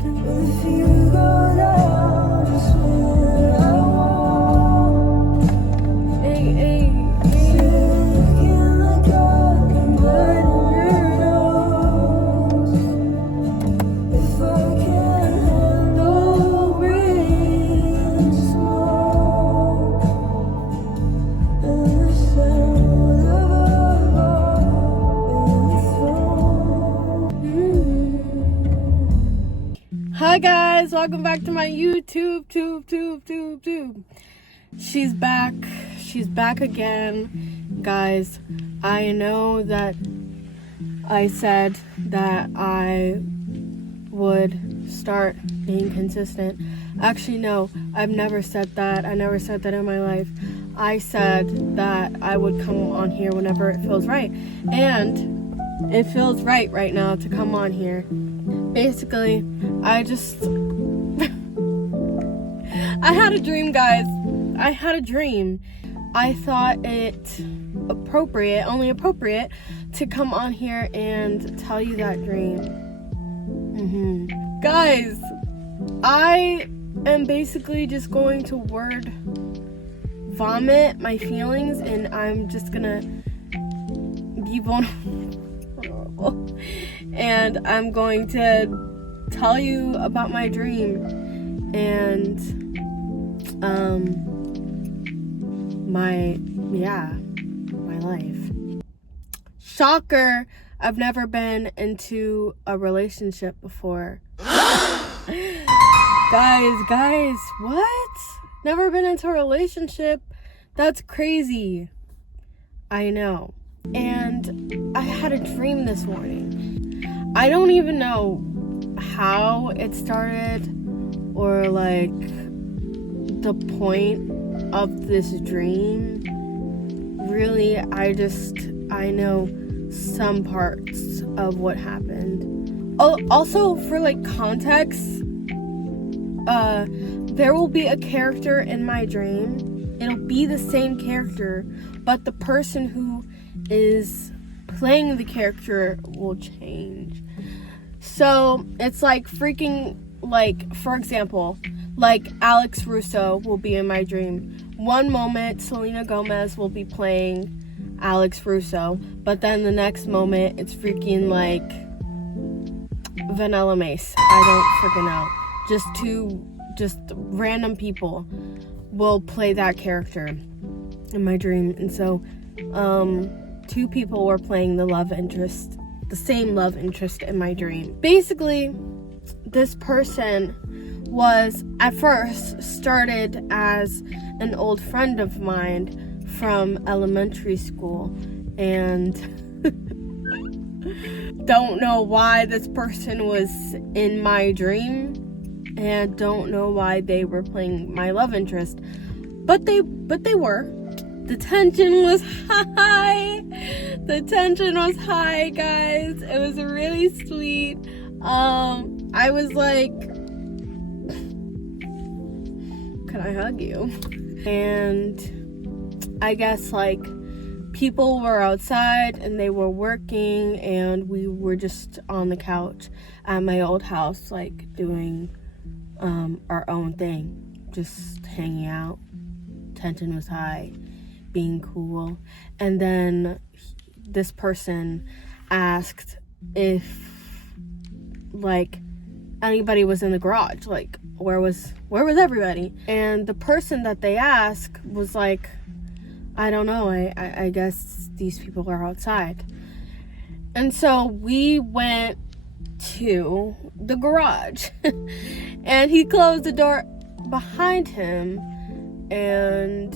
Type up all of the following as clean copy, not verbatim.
If you go down, just when I walk. Hey, hey, sick in the dark and blood in your nose. If I can't handle green smoke and the sound of a bomb being thrown. Hi guys, welcome back to my YouTube. She's back again. Guys, I know that I said that I would start being consistent. Actually, no, I've never said that. I never said that in my life. I said that I would come on here whenever it feels right. And it feels right now to come on here. Basically, I had a dream, guys. I had a dream. I thought it only appropriate to come on here and tell you that dream. Guys, I am basically just going to word vomit my feelings, and I'm just gonna be vulnerable. And I'm going to tell you about my dream and my life. Shocker, I've never been into a relationship before. Guys, what? Never been into a relationship? That's crazy. I know. And I had a dream this morning. I don't even know how it started or like the point of this dream. Really, I know some parts of what happened. Oh, also for like context, there will be a character in my dream. It'll be the same character, but the person who is playing the character will change. So it's like freaking, like, for example, like Alex Russo will be in my dream. One moment, Selena Gomez will be playing Alex Russo, but then the next moment, it's freaking like Vanilla Mace. I don't freaking know. Just random people will play that character in my dream. And so, two people were playing the same love interest in my dream. Basically, this person was at first started as an old friend of mine from elementary school, and don't know why this person was in my dream, and don't know why they were playing my love interest, but they were. The tension was high. Guys. It was really sweet. I was like, can I hug you? And I guess like people were outside and they were working, and we were just on the couch at my old house, like doing our own thing, just hanging out. Tension was high, being cool. And then this person asked if like anybody was in the garage, like where was everybody? And the person that they asked was like, I don't know, I guess these people are outside. And so we went to the garage and he closed the door behind him, and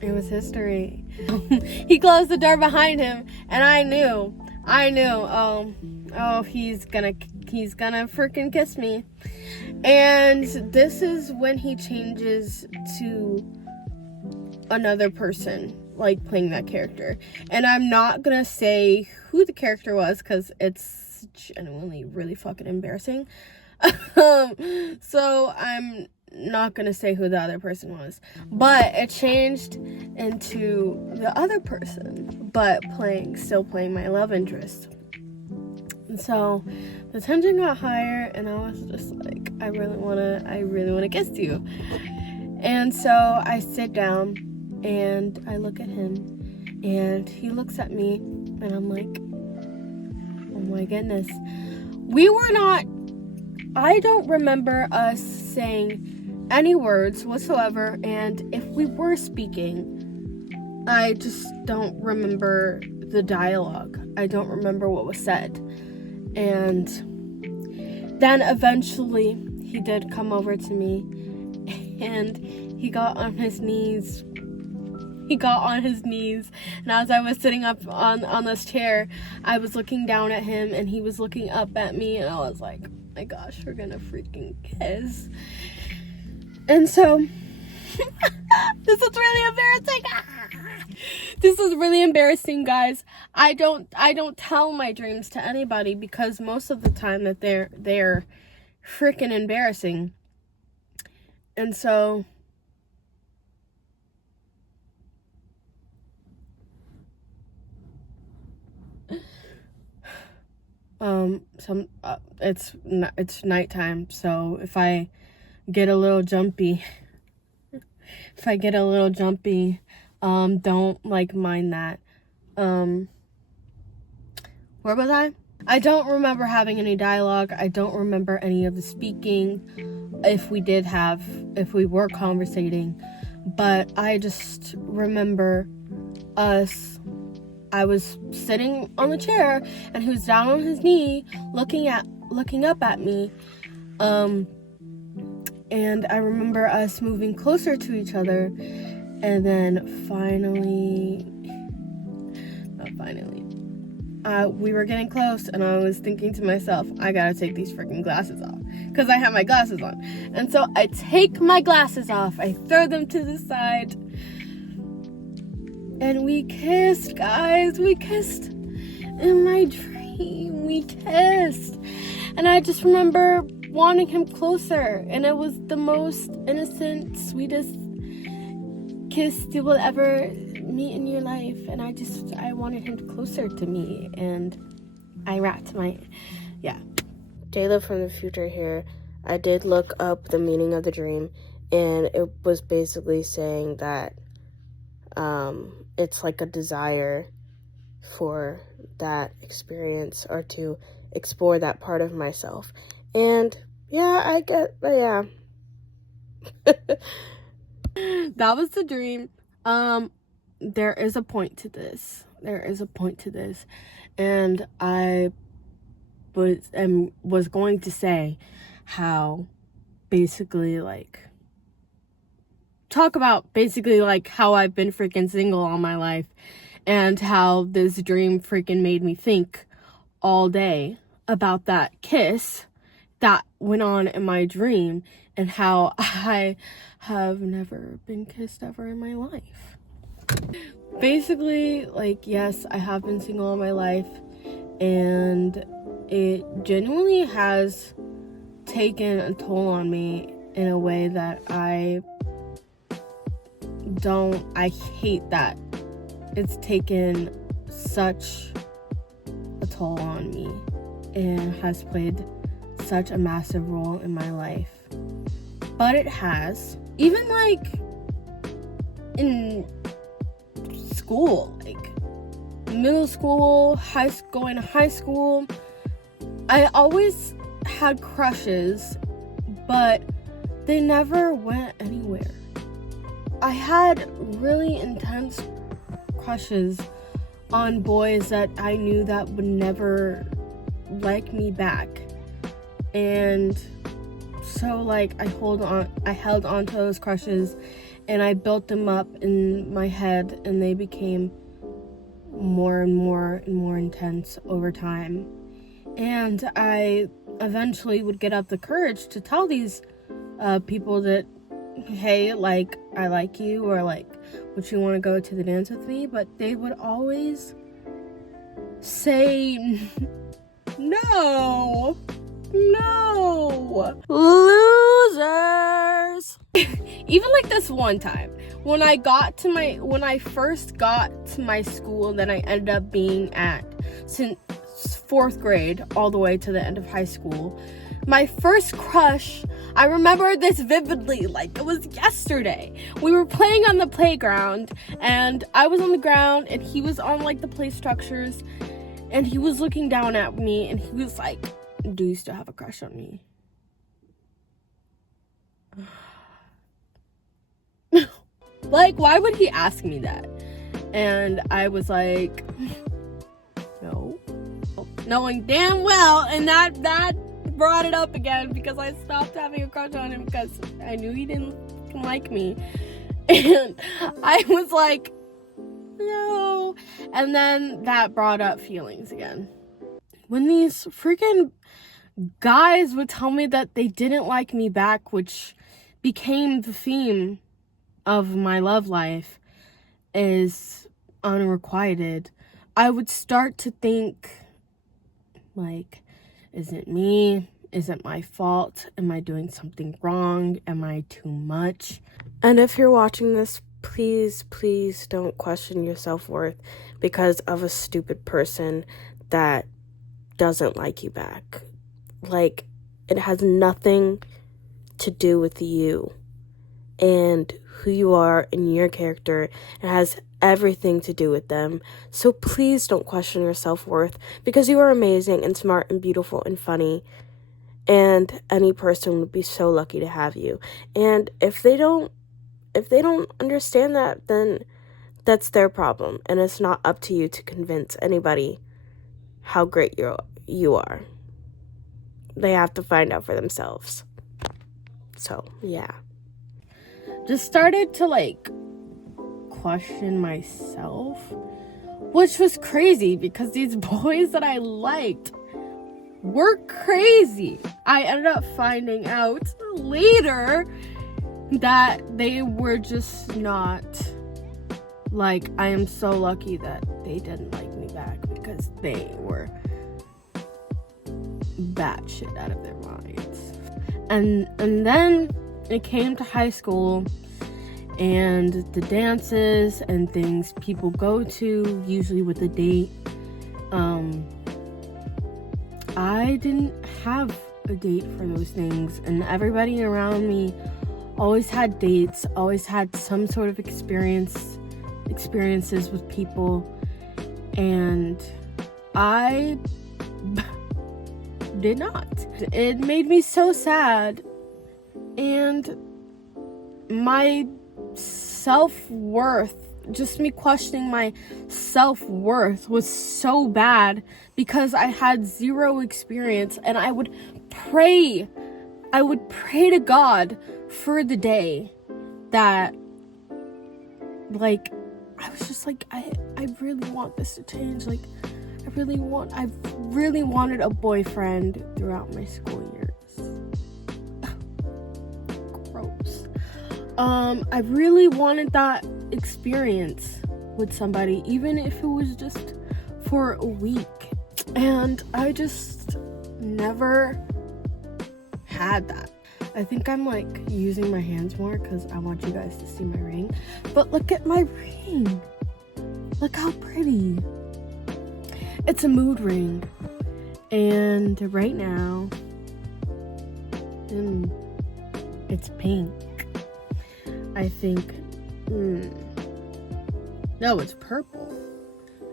it was history. He closed the door behind him, and I knew, oh, he's gonna freaking kiss me. And this is when he changes to another person, like playing that character. And I'm not gonna say who the character was, because it's genuinely really fucking embarrassing. So I'm not gonna say who the other person was, but it changed into the other person, but still playing my love interest. And so the tension got higher, and I was just like, I really wanna kiss you. And so I sit down and I look at him, and he looks at me, and I'm like, oh my goodness. I don't remember us saying any words whatsoever, and if we were speaking, I just don't remember the dialogue. I don't remember what was said. And then eventually he did come over to me, and he got on his knees, and as I was sitting up on this chair, I was looking down at him, and he was looking up at me, and I was like, oh my gosh, we're gonna freaking kiss. And so this is really embarrassing. This is really embarrassing, guys. I don't tell my dreams to anybody, because most of the time that they're freaking embarrassing. And so it's nighttime, so if I get a little jumpy, don't mind that. Where was I? I don't remember having any dialogue. I don't remember any of the speaking, if we were conversating, but I just remember I was sitting on the chair, and he was down on his knee looking up at me, and I remember us moving closer to each other, and then finally, we were getting close, and I was thinking to myself, I gotta take these freaking glasses off, because I have my glasses on. And so I take my glasses off, I throw them to the side, and we kissed, guys. We kissed in my dream. We kissed. And I just remember wanting him closer, and it was the most innocent, sweetest kiss you will ever meet in your life. And I wanted him closer to me, and I wrapped Jayla from the future here. I did look up the meaning of the dream, and it was basically saying that it's like a desire for that experience, or to explore that part of myself. And that was the dream. There is a point to this. And I was going to say how basically talk about how I've been freaking single all my life, and how this dream freaking made me think all day about that kiss that went on in my dream, and how I have never been kissed ever in my life. Basically, yes, I have been single all my life, and it genuinely has taken a toll on me in a way that I hate that it's taken such a toll on me, and has played such a massive role in my life. But it has, even in school, middle school, going to high school, I always had crushes, but they never went anywhere. I had really intense crushes on boys that I knew that would never like me back. And so I held on to those crushes, and I built them up in my head, and they became more and more and more intense over time. And I eventually would get up the courage to tell these people that, hey, I like you, or would you want to go to the dance with me? But they would always say no. Losers. Even this one time when I first got to my school that I ended up being at, since 4th grade all the way to the end of high school. My first crush, I remember this vividly, like it was yesterday. We were playing on the playground, and I was on the ground, and he was on like the play structures, and he was looking down at me, and he was like, "Do you still have a crush on me?" Like, why would he ask me that? And I was like, no. Knowing damn well, and that brought it up again, because I stopped having a crush on him because I knew he didn't like me. And I was like, no. And then that brought up feelings again. When these freaking guys would tell me that they didn't like me back, which became the theme of my love life, is unrequited, I would start to think, like, is it me? Is it my fault? Am I doing something wrong? Am I too much? And if you're watching this, please don't question your self-worth because of a stupid person that doesn't like you back. Like, it has nothing to do with you and who you are and your character. It has everything to do with them. So please don't question your self-worth, because you are amazing and smart and beautiful and funny, and any person would be so lucky to have you. And if they don't understand that, then that's their problem, and it's not up to you to convince anybody how great you are. They have to find out for themselves. So, yeah. Just started to, like, question myself, which was crazy because these boys that I liked were crazy. I ended up finding out later that they were just not, like, I am so lucky that they didn't like me back, because they were batshit out of their minds. And then it came to high school, and the dances and things people go to, usually with a date. I didn't have a date for those things, and everybody around me always had dates, always had some sort of experiences with people, and I did not. It made me so sad, and my self-worth, just me questioning my self-worth, was so bad because I had zero experience, and I would pray to God for the day that, like, I was just like, I really want this to change. Like, I really wanted a boyfriend throughout my school years. Gross. I really wanted that experience with somebody, even if it was just for a week. And I just never had that. I think I'm, like, using my hands more because I want you guys to see my ring. But look at my ring. Look how pretty. It's a mood ring. And right now, it's pink. I think, no, it's purple.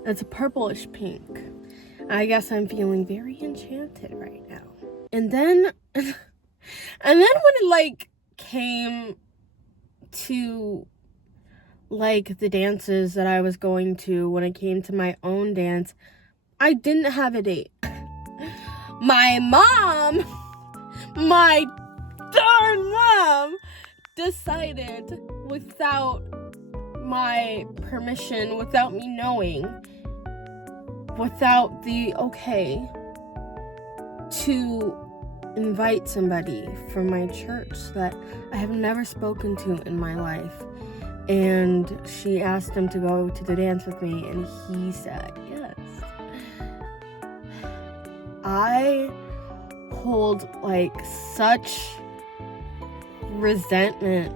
It's a purplish pink. I guess I'm feeling very enchanted right now. And then when it, like, came to, like, the dances that I was going to, when it came to my own dance, I didn't have a date. My mom, my darn mom, decided without my permission, without me knowing, without the okay, to invite somebody from my church that I have never spoken to in my life. And she asked him to go to the dance with me, and he said yes. I hold, like, such resentment.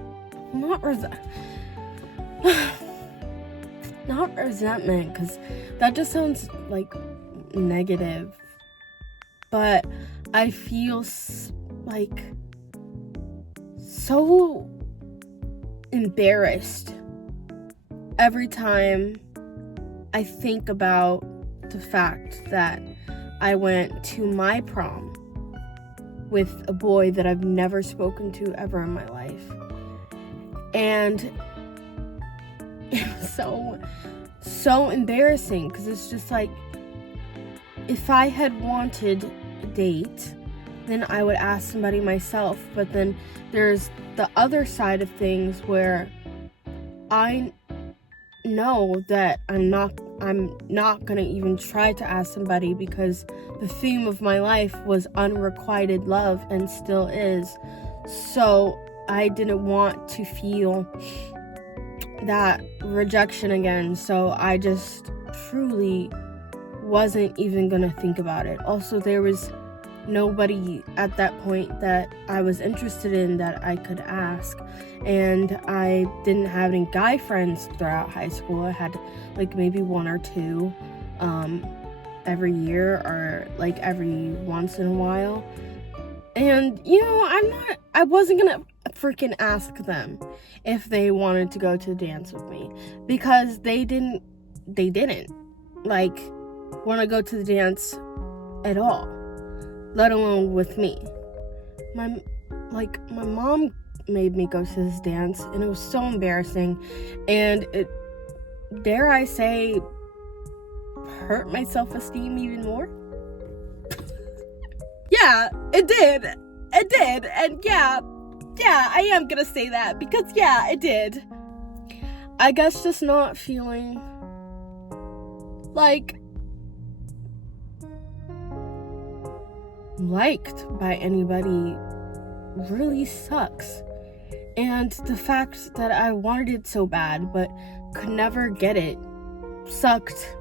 Not resentment, because that just sounds, like, negative, but I feel like so embarrassed every time I think about the fact that I went to my prom with a boy that I've never spoken to ever in my life. And it was so embarrassing, because it's just like, if I had wanted a date, then I would ask somebody myself. But then there's the other side of things where I know that I'm not gonna even try to ask somebody, because the theme of my life was unrequited love and still is. So I didn't want to feel that rejection again, so I just truly wasn't even gonna think about it. Also, there was nobody at that point that I was interested in that I could ask, and I didn't have any guy friends throughout high school. I had like maybe one or two every year, or like every once in a while. And I wasn't gonna freaking ask them if they wanted to go to the dance with me, because they didn't like want to go to the dance at all, let alone with me. My mom made me go to this dance, and it was so embarrassing, and it, dare I say, hurt my self-esteem even more. Yeah, it did, and yeah, I am gonna say that, because yeah, it did. I guess just not feeling like liked by anybody really sucks. And the fact that I wanted it so bad but could never get it sucked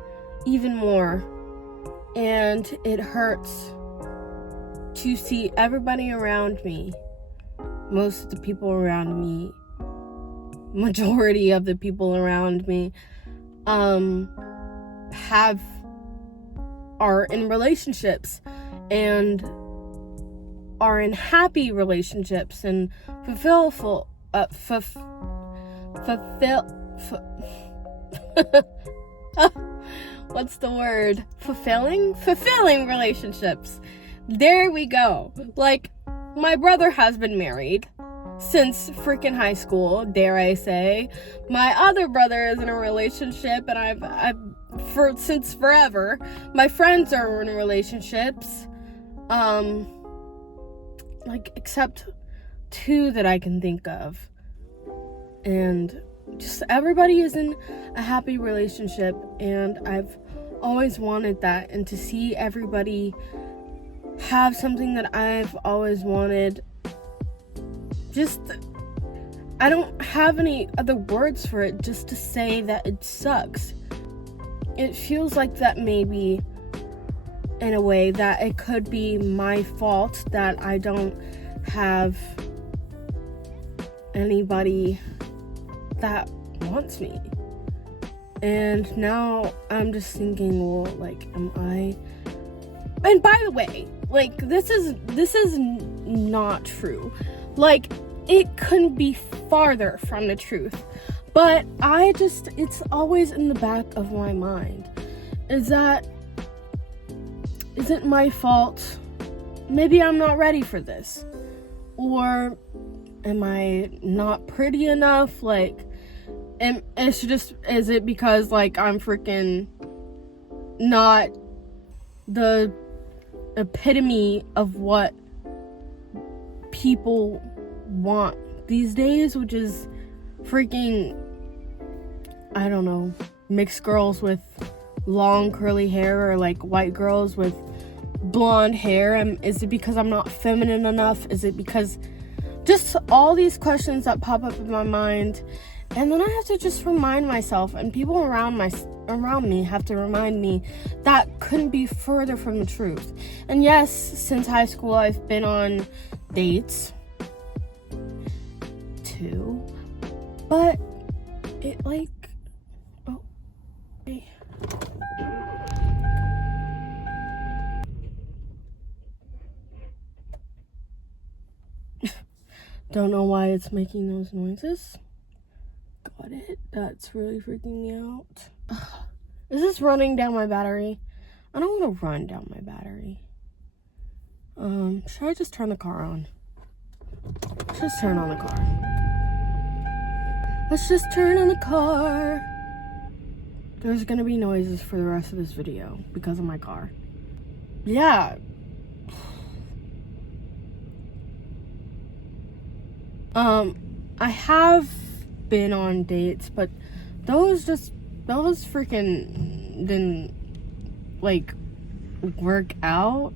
even more. And it hurts to see everybody around me, most of the people around me, majority of the people around me, are in relationships and are in happy relationships and what's the word? Fulfilling relationships. There we go. Like, my brother has been married since freaking high school, dare I say. My other brother is in a relationship, and I've since forever. My friends are in relationships. Like, except two that I can think of. And just everybody is in a happy relationship, and I've always wanted that. And to see everybody have something that I've always wanted, just, I don't have any other words for it, just to say that it sucks. It feels like that maybe, in a way, that it could be my fault that I don't have anybody that wants me. And now I'm just thinking, well, like, am I... And by the way, like, this is not true. Like, it couldn't be farther from the truth. But it's always in the back of my mind. Is it my fault? Maybe I'm not ready for this. Or am I not pretty enough? Like, is it because, like, I'm freaking not the epitome of what people want these days, which is freaking, I don't know, mixed girls with long curly hair, or like white girls with blonde hair? Is it because I'm not feminine enough? Is it because just all these questions that pop up in my mind? And then I have to just remind myself, and people around me have to remind me, that couldn't be further from the truth. And yes, since high school I've been on dates too, but it, like, oh, hey. Don't know why it's making those noises. Got it. That's really freaking me out. Ugh. Is this running down my battery? I don't want to run down my battery. Should I just turn the car on? Let's just turn on the car. Let's just turn on the car. There's gonna be noises for the rest of this video because of my car. Yeah. I have been on dates, but those freaking didn't like work out.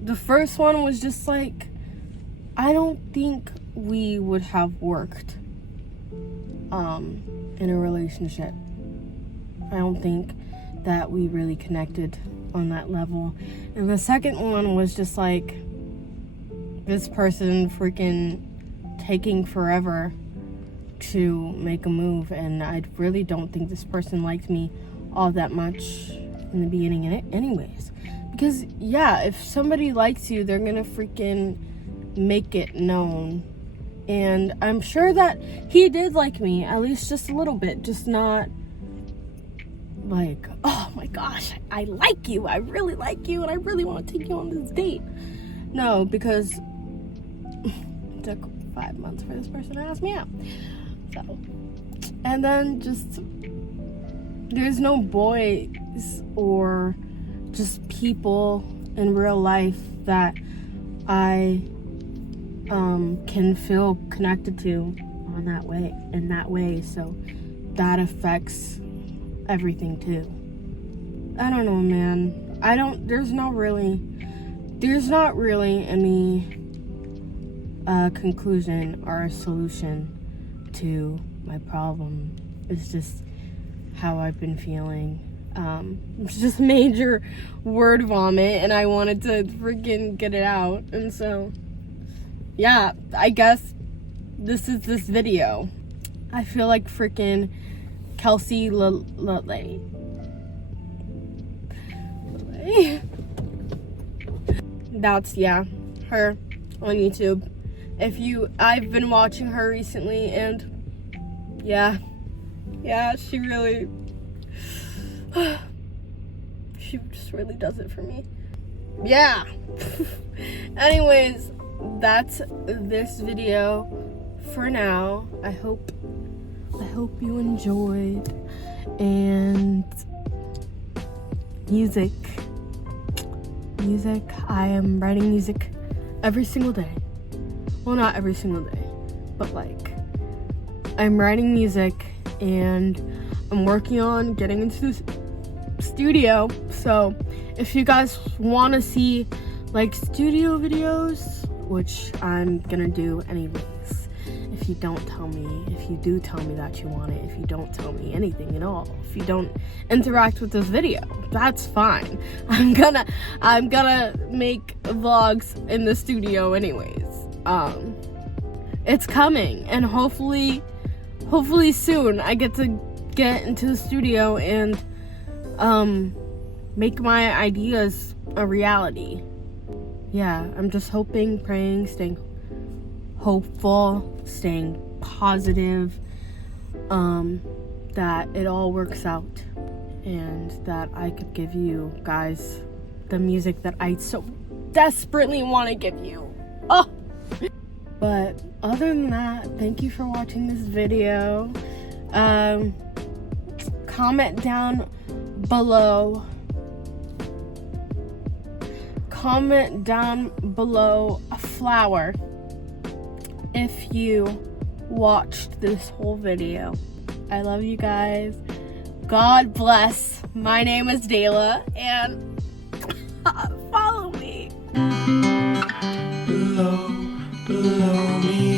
The first one was just like, I don't think we would have worked in a relationship. I don't think that we really connected on that level. And the second one was just like, this person freaking taking forever to make a move, and I really don't think this person liked me all that much in the beginning anyways. Because yeah, if somebody likes you, they're gonna freaking make it known. And I'm sure that he did like me, at least just a little bit, just not like, oh my gosh, I like you, I really like you, and I really want to take you on this date. No, because it took 5 months for this person to ask me out. So, and then just, there's no boys or just people in real life that I can feel connected to in that way, so that affects everything too. I don't know, man. There's not really any conclusion or a solution to my problem. It's just how I've been feeling. It's just major word vomit, and I wanted to freaking get it out. And so, yeah, I guess this is this video. I feel like freaking Kelsey Lele. That's, yeah, her on YouTube. I've been watching her recently, and yeah, she really, she just really does it for me. Yeah. Anyways, that's this video for now. I hope you enjoyed. And music, I am writing music every single day. Well, not every single day, but like, I'm writing music and I'm working on getting into the studio. So if you guys want to see like studio videos, which I'm gonna do anyways, if you don't tell me, if you do tell me that you want it, if you don't tell me anything at all, if you don't interact with this video, that's fine. I'm gonna make vlogs in the studio anyways. It's coming, and hopefully soon I get to get into the studio and make my ideas a reality. Yeah, I'm just hoping, praying, staying hopeful, staying positive, that it all works out, and that I could give you guys the music that I so desperately want to give you. Oh! But other than that, thank you for watching this video. Comment down below a flower if you watched this whole video. I love you guys. God bless. My name is Dayla, and follow me. Below me.